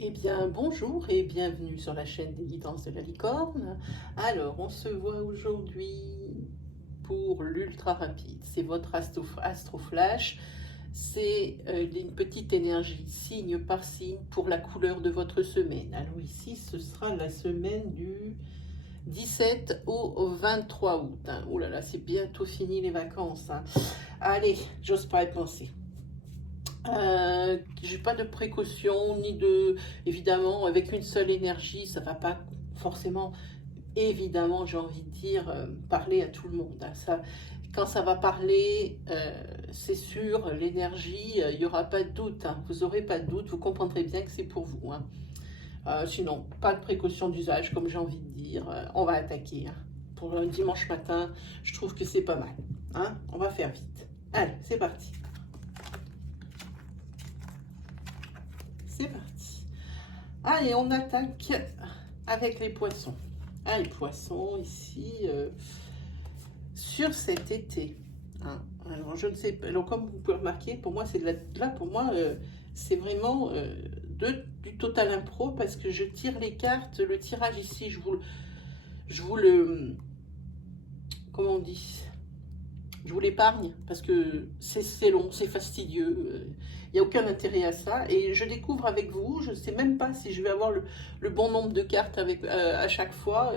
Eh bien, bonjour et bienvenue sur la chaîne des guidances de la licorne. Alors, on se voit aujourd'hui pour l'ultra rapide. C'est votre astro flash. C'est une petite énergie, signe par signe, pour la couleur de votre semaine. Alors ici, ce sera la semaine du 17 au 23 août. Hein. Ouh là là, c'est bientôt fini les vacances. Hein. Allez, j'ose pas y penser. J'ai pas de précaution, ni de... Évidemment, avec une seule énergie, ça va pas forcément, évidemment, j'ai envie de dire, parler à tout le monde. Hein. Ça, quand ça va parler, c'est sûr, l'énergie, il n'y aura pas de doute. Hein. Vous n'aurez pas de doute, vous comprendrez bien que c'est pour vous. Hein. Sinon, pas de précaution d'usage, comme j'ai envie de dire. On va attaquer. Hein. Pour un dimanche matin, je trouve que c'est pas mal. Hein. On va faire vite. Allez, c'est parti. C'est parti. Allez, on attaque avec les poissons. Ah, les poissons ici, sur cet été. Hein. Alors, je ne sais pas, alors, comme vous pouvez remarquer, pour moi, c'est là, pour moi, c'est vraiment du total impro parce que je tire les cartes. Le tirage ici, je vous le, comment on dit? Je vous l'épargne parce que c'est long, c'est fastidieux. Il n'y a aucun intérêt à ça. Et je découvre avec vous, je ne sais même pas si je vais avoir le bon nombre de cartes avec, à chaque fois.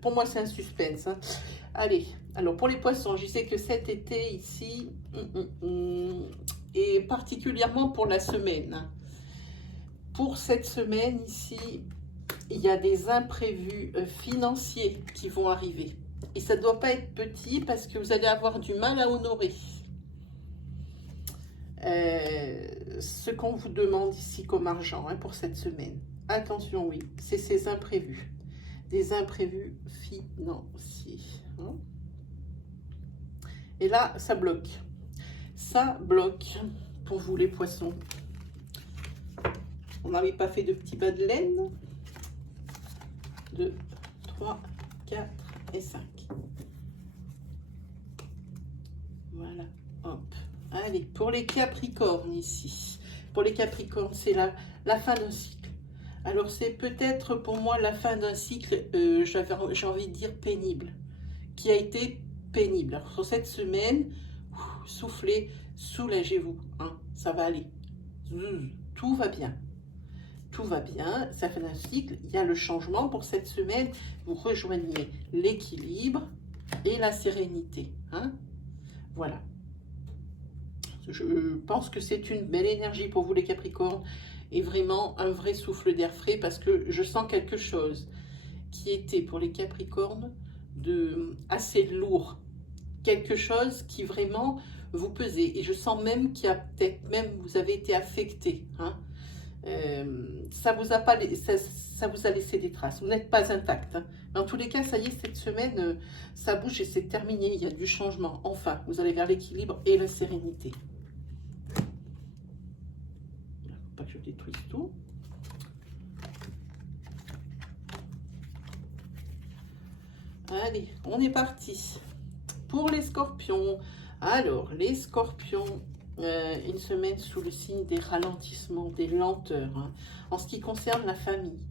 Pour moi, c'est un suspense. Hein. Allez, alors pour les poissons, je sais que cet été ici, et particulièrement pour la semaine. Hein. Pour cette semaine ici, il y a des imprévus financiers qui vont arriver. Et ça ne doit pas être petit parce que vous allez avoir du mal à honorer ce qu'on vous demande ici comme argent hein, pour cette semaine. Attention, oui, c'est ces imprévus. Des imprévus financiers. Hein. Et là, ça bloque. Ça bloque pour vous les poissons. On n'avait pas fait de petits bas de laine. 2, 3, 4 et 5. Voilà, hop. Allez, pour les Capricornes ici. Pour les Capricornes, c'est la fin d'un cycle. Alors, c'est peut-être pour moi la fin d'un cycle, j'ai envie de dire pénible, qui a été pénible. Alors, sur cette semaine, soufflez, soulagez-vous. Hein, ça va aller. Tout va bien. Tout va bien, ça fait un cycle. Il y a le changement pour cette semaine. Vous rejoignez l'équilibre et la sérénité. Hein, voilà. Je pense que c'est une belle énergie pour vous les Capricornes et vraiment un vrai souffle d'air frais parce que je sens quelque chose qui était pour les Capricornes de assez lourd. Quelque chose qui vraiment vous pesait. Et je sens même qu'il y a peut-être même vous avez été affecté. Hein. Ça vous a laissé des traces. Vous n'êtes pas intact. Hein. Mais en tous les cas, ça y est, cette semaine, ça bouge et c'est terminé. Il y a du changement. Enfin, vous allez vers l'équilibre et la sérénité. Pas que je détruise tout. Allez, on est parti. Pour les scorpions. Alors, les scorpions, une semaine sous le signe des ralentissements, des lenteurs, hein, en ce qui concerne la famille.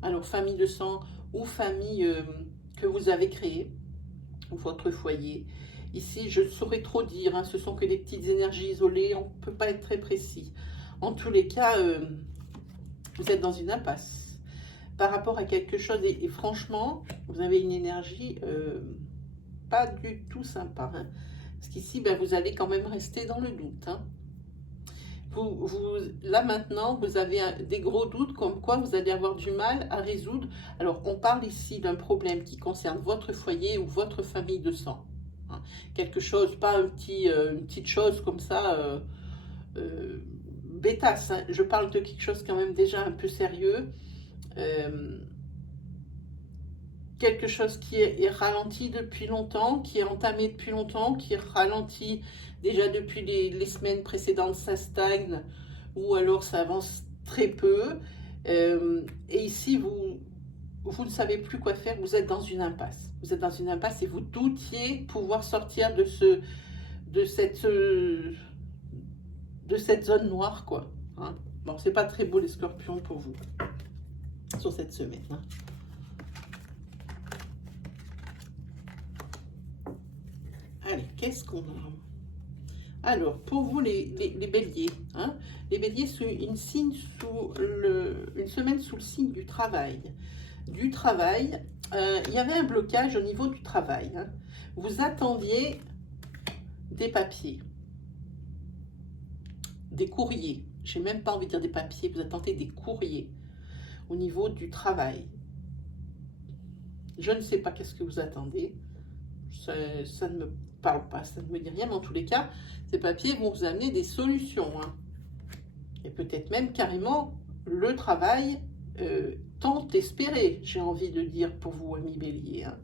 Alors, famille de sang ou famille que vous avez créée, ou votre foyer. Ici, je ne saurais trop dire, hein, ce sont que des petites énergies isolées, on ne peut pas être très précis. En tous les cas, vous êtes dans une impasse par rapport à quelque chose et franchement, vous avez une énergie pas du tout sympa. Hein. Parce qu'ici, ben, vous allez quand même rester dans le doute. Hein. Là maintenant, vous avez des gros doutes comme quoi vous allez avoir du mal à résoudre. Alors, on parle ici d'un problème qui concerne votre foyer ou votre famille de sang. Hein. Quelque chose, pas une petite chose comme ça, bêtasse. Hein. Je parle de quelque chose quand même déjà un peu sérieux. Quelque chose qui est ralenti depuis longtemps, qui est entamé depuis longtemps, qui est ralenti déjà depuis les semaines précédentes, ça stagne ou alors ça avance très peu. Et ici, vous ne savez plus quoi faire, vous êtes dans une impasse. Vous êtes dans une impasse et vous doutiez pouvoir sortir de cette zone noire, quoi. Hein. Bon, c'est pas très beau les scorpions pour vous sur cette semaine. Hein. Allez, qu'est-ce qu'on a? Alors, pour vous les béliers, hein, les béliers, c'est une semaine sous le signe du travail. Il y avait un blocage au niveau du travail. Hein. Vous attendiez des papiers, des courriers. J'ai même pas envie de dire des papiers, vous attendez des courriers au niveau du travail. Je ne sais pas qu'est-ce que vous attendez. Ça ne me parle pas, ça ne me dit rien, mais en tous les cas, ces papiers vont vous amener des solutions. Hein. Et peut-être même carrément le travail tant espéré, j'ai envie de dire pour vous, amis béliers. Hein.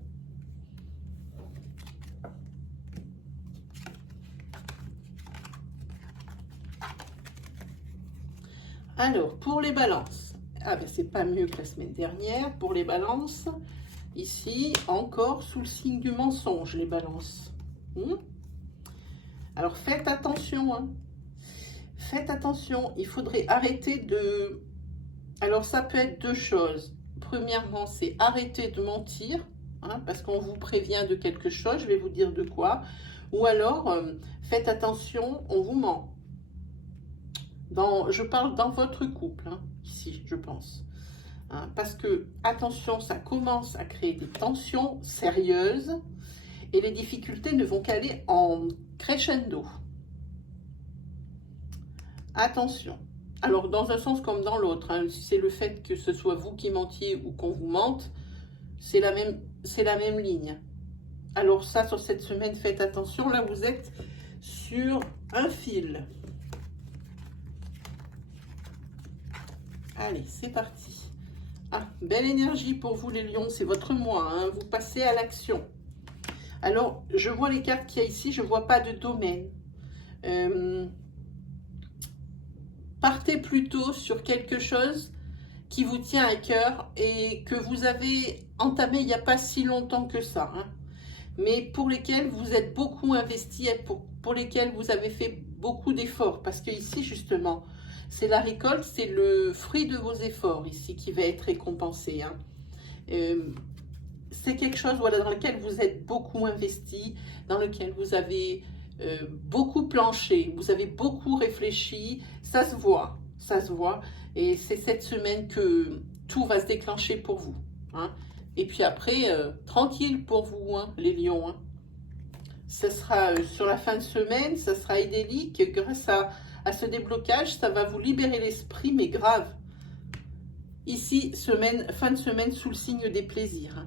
Alors, pour les balances, ah ben c'est pas mieux que la semaine dernière. Pour les balances, ici, encore sous le signe du mensonge, les balances. Alors, faites attention. Hein. Faites attention, il faudrait arrêter de... Alors, ça peut être deux choses. Premièrement, c'est arrêter de mentir, hein, parce qu'on vous prévient de quelque chose, je vais vous dire de quoi. Ou alors, faites attention, on vous ment. Je parle dans votre couple, hein, ici, je pense. Hein, parce que, attention, ça commence à créer des tensions sérieuses et les difficultés ne vont qu'aller en crescendo. Attention. Alors, dans un sens comme dans l'autre, hein, c'est le fait que ce soit vous qui mentiez ou qu'on vous mente, c'est la même ligne. Alors ça, sur cette semaine, faites attention. Là, vous êtes sur un fil. Allez, c'est parti. Ah, belle énergie pour vous les lions, c'est votre mois, hein, vous passez à l'action. Alors, je vois les cartes qu'il y a ici, je ne vois pas de domaine. Partez plutôt sur quelque chose qui vous tient à cœur et que vous avez entamé il n'y a pas si longtemps que ça, hein, mais pour lesquels vous êtes beaucoup investi et pour lesquels vous avez fait beaucoup d'efforts, parce que ici, justement, c'est la récolte, c'est le fruit de vos efforts ici qui va être récompensé. Hein. C'est quelque chose voilà, dans lequel vous êtes beaucoup investi, dans lequel vous avez beaucoup planché, vous avez beaucoup réfléchi, ça se voit, ça se voit. Et c'est cette semaine que tout va se déclencher pour vous. Hein. Et puis après, tranquille pour vous, hein, les lions. Hein. Ce sera sur la fin de semaine, ça sera idyllique grâce à ce déblocage, ça va vous libérer l'esprit, mais grave. Ici, fin de semaine sous le signe des plaisirs.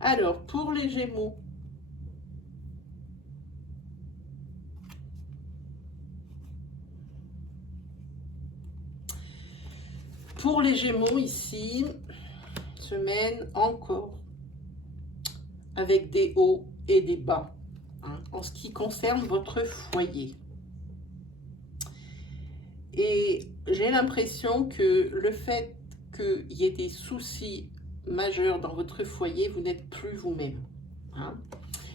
Alors, pour les Gémeaux, ici, semaine encore, avec des hauts et des bas, hein, en ce qui concerne votre foyer. Et j'ai l'impression que le fait qu'il y ait des soucis majeurs dans votre foyer, vous n'êtes plus vous-même. Hein.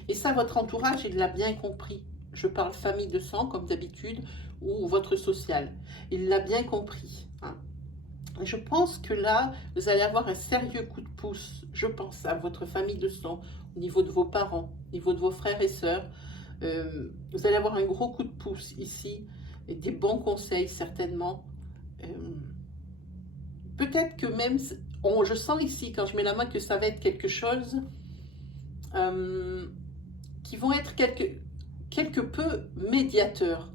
Et ça, votre entourage, il l'a bien compris. Je parle famille de sang, comme d'habitude, ou votre social. Il l'a bien compris. Hein. Je pense que là, vous allez avoir un sérieux coup de pouce, je pense, à votre famille de sang, au niveau de vos parents, au niveau de vos frères et sœurs. Vous allez avoir un gros coup de pouce ici, et des bons conseils certainement. Peut-être que même, je sens ici, quand je mets la main, que ça va être quelque chose qui vont être quelque peu médiateurs.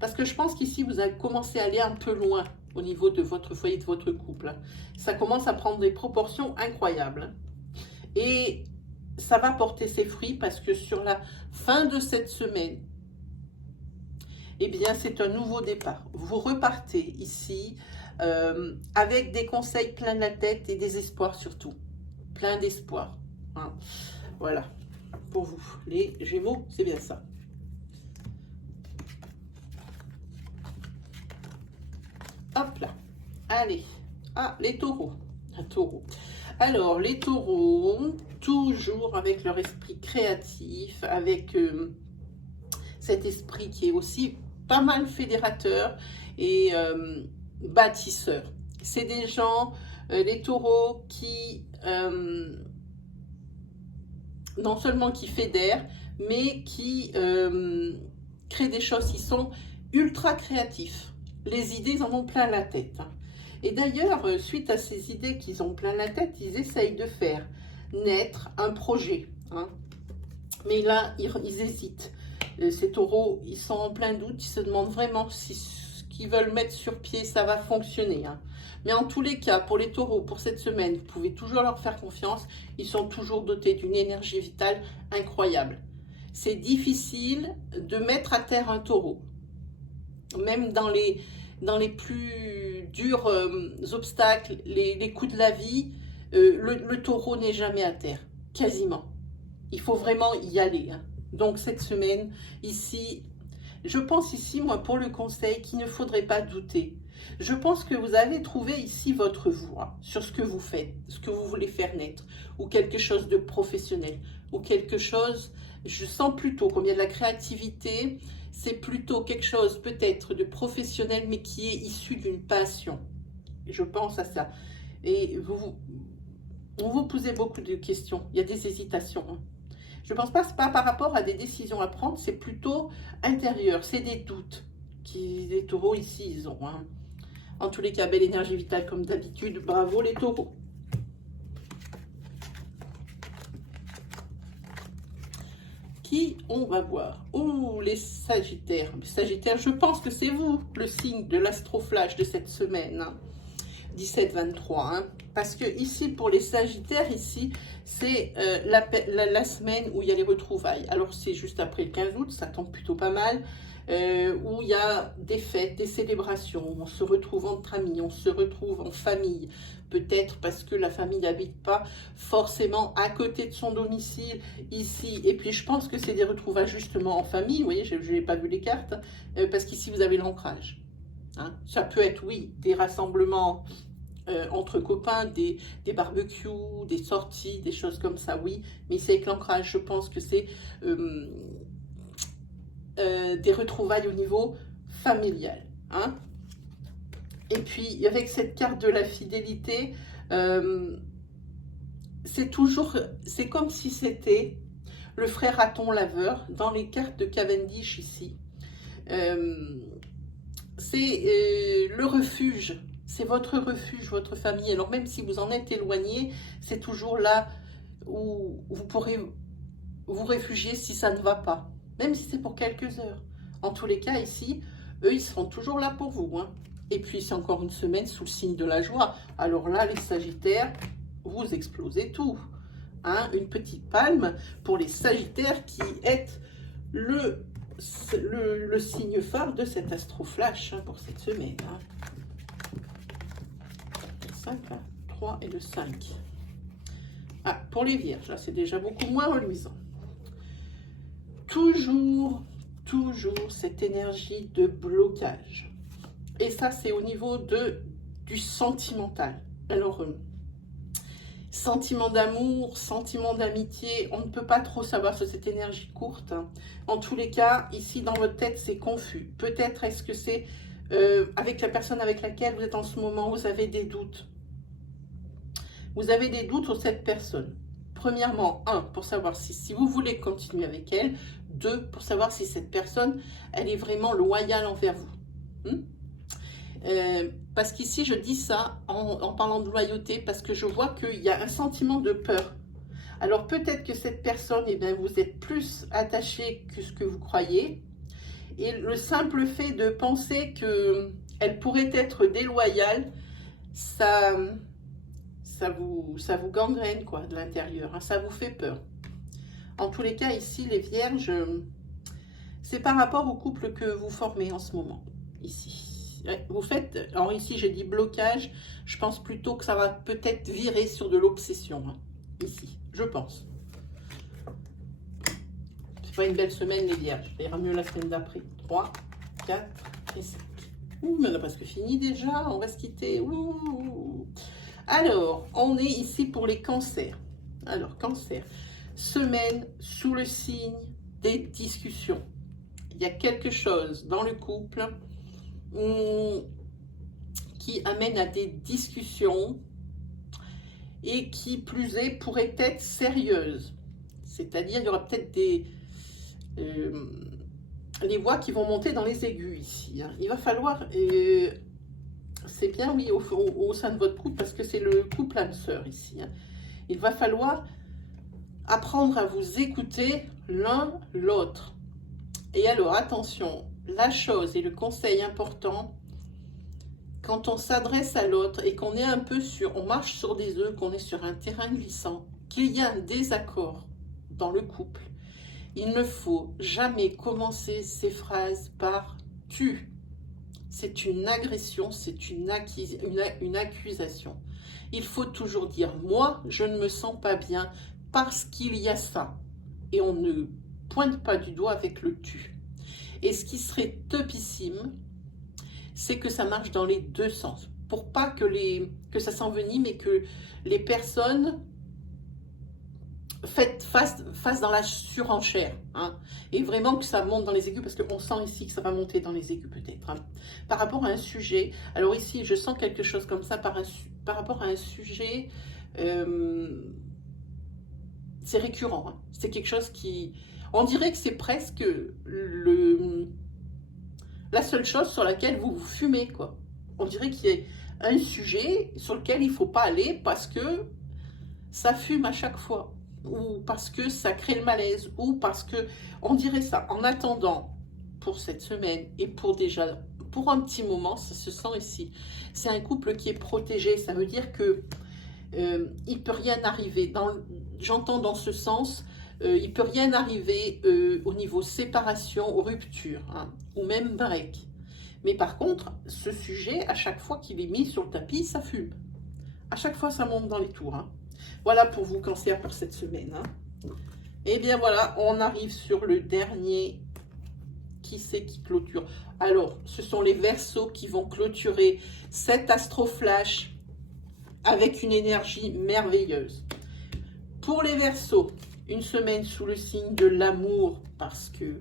Parce que je pense qu'ici, vous allez commencer à aller un peu loin au niveau de votre foyer, de votre couple. Ça commence à prendre des proportions incroyables. Et ça va porter ses fruits parce que sur la fin de cette semaine, eh bien, c'est un nouveau départ. Vous repartez ici avec des conseils plein de la tête et des espoirs surtout. Plein d'espoir. Hein. Voilà, pour vous. Les Gémeaux, c'est bien ça. Hop là. Allez. Ah, les taureaux. Un taureau. Alors, les taureaux, toujours avec leur esprit créatif, avec cet esprit qui est aussi pas mal fédérateur et bâtisseur. C'est des gens, les taureaux, qui non seulement qui fédèrent, mais qui créent des choses qui sont ultra créatifs. Les idées, ils en ont plein la tête. Et d'ailleurs, suite à ces idées qu'ils ont plein la tête, ils essayent de faire naître un projet. Mais là, ils hésitent. Ces taureaux, ils sont en plein doute, ils se demandent vraiment si ce qu'ils veulent mettre sur pied, ça va fonctionner. Mais en tous les cas, pour les taureaux, pour cette semaine, vous pouvez toujours leur faire confiance. Ils sont toujours dotés d'une énergie vitale incroyable. C'est difficile de mettre à terre un taureau. Même dans les plus durs obstacles, les coups de la vie, le taureau n'est jamais à terre, quasiment. Il faut vraiment y aller. Donc cette semaine, ici, je pense ici, moi, pour le conseil, qu'il ne faudrait pas douter. Je pense que vous avez trouvé ici votre voie sur ce que vous faites, ce que vous voulez faire naître, ou quelque chose de professionnel, ou quelque chose, je sens plutôt, comme il y a de la créativité, c'est plutôt quelque chose peut-être de professionnel, mais qui est issu d'une passion. Je pense à ça. Et vous posez beaucoup de questions, il y a des hésitations. Je ne pense pas que ce n'est pas par rapport à des décisions à prendre, c'est plutôt intérieur, c'est des doutes que les taureaux ici, ils ont. En tous les cas, belle énergie vitale comme d'habitude, bravo les taureaux. Qui on va voir? Oh, les sagittaires. Les sagittaires, je pense que c'est vous, le signe de l'astroflash de cette semaine. 17-23, parce que ici, pour les sagittaires, ici, c'est la semaine où il y a les retrouvailles. Alors, c'est juste après le 15 août, ça tombe plutôt pas mal, où il y a des fêtes, des célébrations, on se retrouve entre amis, on se retrouve en famille, peut-être parce que la famille n'habite pas forcément à côté de son domicile, ici. Et puis, je pense que c'est des retrouvailles justement en famille, vous voyez, je n'ai pas vu les cartes, parce qu'ici, vous avez l'ancrage. Ça peut être, oui, des rassemblements entre copains, des barbecues, des sorties, des choses comme ça, oui. Mais c'est avec l'ancrage, je pense que c'est des retrouvailles au niveau familial. Et puis, avec cette carte de la fidélité, c'est comme si c'était le frère raton laveur dans les cartes de Cavendish ici. C'est le refuge, c'est votre refuge, votre famille. Alors même si vous en êtes éloigné, c'est toujours là où vous pourrez vous réfugier si ça ne va pas, même si c'est pour quelques heures. En tous les cas, ici, eux, ils seront toujours là pour vous. Et puis, c'est encore une semaine sous le signe de la joie. Alors là, les Sagittaires, vous explosez tout. Une petite palme pour les Sagittaires qui êtes le signe phare de cet astroflash pour cette semaine. 5, 3 et le 5. Pour les Vierges, là c'est déjà beaucoup moins reluisant. Toujours cette énergie de blocage. Et ça, c'est au niveau du sentimental. Alors, sentiment d'amour, sentiment d'amitié, on ne peut pas trop savoir sur cette énergie courte. En tous les cas, ici dans votre tête, c'est confus. Peut-être est-ce que c'est avec la personne avec laquelle vous êtes en ce moment, vous avez des doutes. Vous avez des doutes sur cette personne. Premièrement, 1, pour savoir si vous voulez continuer avec elle. 2, pour savoir si cette personne, elle est vraiment loyale envers vous. Parce qu'ici, je dis ça en parlant de loyauté, parce que je vois qu'il y a un sentiment de peur. Alors, peut-être que cette personne, eh bien, vous êtes plus attaché que ce que vous croyez. Et le simple fait de penser qu'elle pourrait être déloyale, ça vous gangrène, quoi, de l'intérieur. Ça vous fait peur. En tous les cas, ici, les Vierges, c'est par rapport au couple que vous formez en ce moment, ici. Vous faites, alors ici j'ai dit blocage, je pense plutôt que ça va peut-être virer sur de l'obsession, ici, je pense. C'est pas une belle semaine les Vierges, ça ira mieux la semaine d'après. 3, 4 et 5. Ouh, mais on a presque fini déjà, on va se quitter. Ouh. Alors, on est ici pour les cancers. Alors, cancer, semaine sous le signe des discussions. Il y a quelque chose dans le couple qui amène à des discussions et qui, plus est, pourrait être sérieuse. C'est-à-dire, il y aura peut-être les voix qui vont monter dans les aigus ici. Hein. Il va falloir, c'est bien, oui, au sein de votre couple, parce que c'est le couple âme-sœur ici. Hein. Il va falloir apprendre à vous écouter l'un l'autre. Et alors, attention, la chose et le conseil important, quand on s'adresse à l'autre et qu'on est un peu on marche sur des œufs, qu'on est sur un terrain glissant, qu'il y a un désaccord dans le couple, il ne faut jamais commencer ces phrases par « tu ». C'est une agression, c'est une accusation. Il faut toujours dire « moi, je ne me sens pas bien parce qu'il y a ça ». Et on ne pointe pas du doigt avec le « tu ». Et ce qui serait topissime, c'est que ça marche dans les deux sens. Pour pas que ça s'envenime, mais que les personnes fassent dans la surenchère. Hein, et vraiment que ça monte dans les aigus, parce qu'on sent ici que ça va monter dans les aigus peut-être. Hein, par rapport à un sujet, alors ici je sens quelque chose comme ça par rapport à un sujet, c'est récurrent. Hein, c'est quelque chose qui... On dirait que c'est presque la seule chose sur laquelle vous vous fumez, quoi. On dirait qu'il y a un sujet sur lequel il ne faut pas aller parce que ça fume à chaque fois, ou parce que ça crée le malaise, ou parce que... On dirait ça. En attendant, pour cette semaine, et pour un petit moment, ça se sent ici. C'est un couple qui est protégé, ça veut dire que il ne peut rien arriver. J'entends dans ce sens... il ne peut rien arriver au niveau séparation ou rupture, hein, ou même break. Mais par contre, ce sujet, à chaque fois qu'il est mis sur le tapis, ça fume. À chaque fois, ça monte dans les tours. Hein. Voilà pour vous, Cancer, pour cette semaine. Hein. Et bien voilà, on arrive sur le dernier. Qui c'est qui clôture? Alors, ce sont les Verseaux qui vont clôturer cet astroflash avec une énergie merveilleuse. Pour les Verseaux, une semaine sous le signe de l'amour, parce que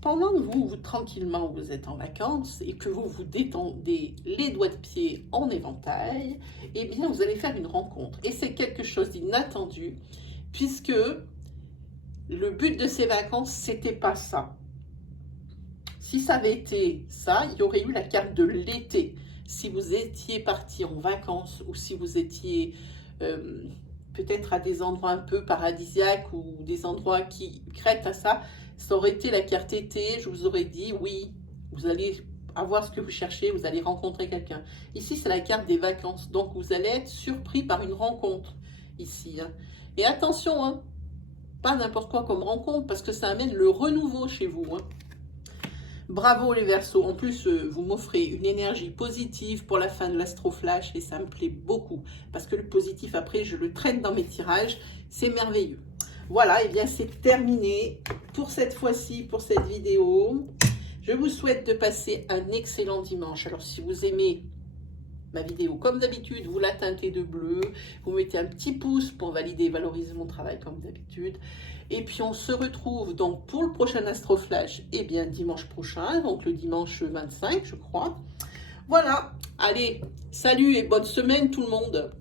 pendant que vous tranquillement, vous êtes en vacances et que vous vous détendez les doigts de pied en éventail, eh bien, vous allez faire une rencontre. Et c'est quelque chose d'inattendu, puisque le but de ces vacances, c'était pas ça. Si ça avait été ça, il y aurait eu la carte de l'été. Si vous étiez parti en vacances ou si vous étiez... peut-être à des endroits un peu paradisiaques ou des endroits qui prêtent à ça, ça aurait été la carte été, je vous aurais dit, oui, vous allez avoir ce que vous cherchez, vous allez rencontrer quelqu'un. Ici, c'est la carte des vacances, donc vous allez être surpris par une rencontre, ici. Hein. Et attention, hein, pas n'importe quoi comme rencontre, parce que ça amène le renouveau chez vous. Hein. Bravo les Verseaux, en plus vous m'offrez une énergie positive pour la fin de l'astroflash et ça me plaît beaucoup parce que le positif après je le traîne dans mes tirages, c'est merveilleux. Voilà, et bien c'est terminé pour cette fois-ci, pour cette vidéo. Je vous souhaite de passer un excellent dimanche. Alors si vous aimez ma vidéo comme d'habitude, vous la teintez de bleu, vous mettez un petit pouce pour valider et valoriser mon travail comme d'habitude. Et puis on se retrouve donc pour le prochain astroflash, et bien dimanche prochain, donc le dimanche 25 je crois. Voilà, allez, salut et bonne semaine tout le monde.